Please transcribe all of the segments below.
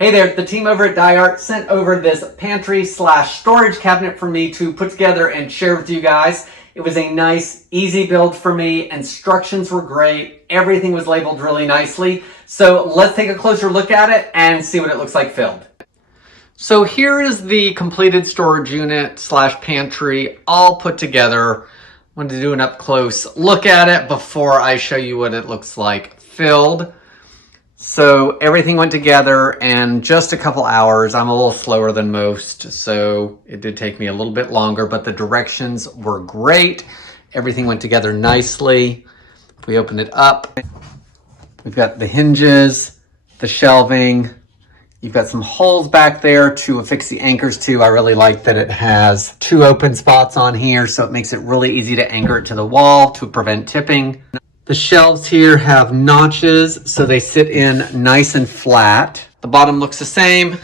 Hey there, the team over at DieArt sent over this pantry slash storage cabinet for me to put together and share with you guys. It was a nice, easy build for me. Instructions were great. Everything was labeled really nicely. So let's take a closer look at it and see what it looks like filled. So here is the completed storage unit slash pantry all put together. Wanted to do an up close look at it before I show you what it looks like filled. So everything went together in just a couple hours. I'm a little slower than most, so it did take me a little bit longer, but the directions were great. Everything went together nicely. If we open it up, we've got the hinges, the shelving. You've got some holes back there to affix the anchors to. I really like that it has two open spots on here, so it makes it really easy to anchor it to the wall to prevent tipping. The shelves here have notches, so they sit in nice and flat. The bottom looks the same.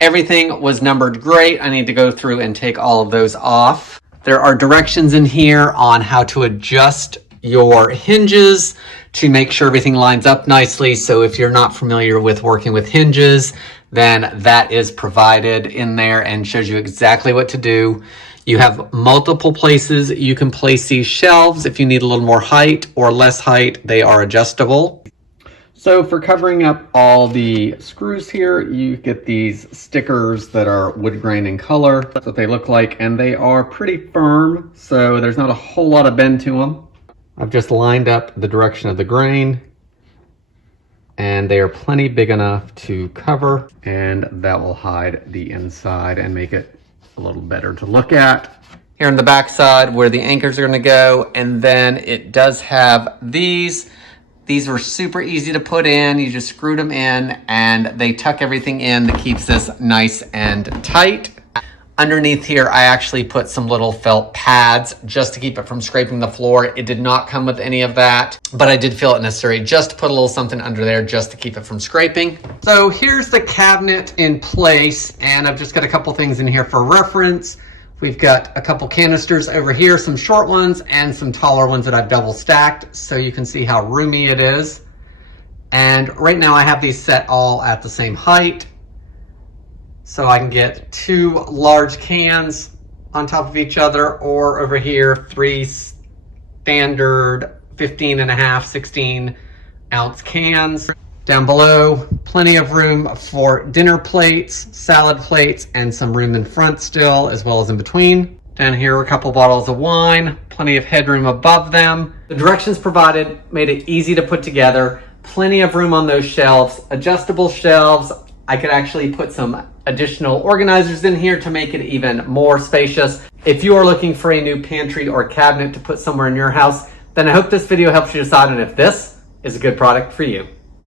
Everything was numbered great. I need to go through and take all of those off. There are directions in here on how to adjust your hinges to make sure everything lines up nicely. So if you're not familiar with working with hinges, then that is provided in there and shows you exactly what to do. You have multiple places you can place these shelves. If you need a little more height or less height, they are adjustable. So for covering up all the screws here, you get these stickers that are wood grain in color. That's what they look like, and they are pretty firm, so there's not a whole lot of bend to them. I've just lined up the direction of the grain, and they are plenty big enough to cover, and that will hide the inside and make it a little better to look at. Here on the back side where the anchors are going to go, and then it does have these. These were super easy to put in. You just screwed them in and they tuck everything in that keeps this nice and tight. Underneath here, I actually put some little felt pads just to keep it from scraping the floor. It did not come with any of that, but I did feel it necessary just to put a little something under there just to keep it from scraping. So here's the cabinet in place, and I've just got a couple things in here for reference. We've got a couple canisters over here, some short ones and some taller ones that I've double stacked so you can see how roomy it is. And right now I have these set all at the same height. So I can get two large cans on top of each other, or over here, three standard 15.5, 16 ounce cans. Down below, plenty of room for dinner plates, salad plates, and some room in front still, as well as in between. Down here are a couple bottles of wine, plenty of headroom above them. The directions provided made it easy to put together. Plenty of room on those shelves, adjustable shelves. I could actually put some additional organizers in here to make it even more spacious. If you are looking for a new pantry or cabinet to put somewhere in your house, then I hope this video helps you decide on if this is a good product for you.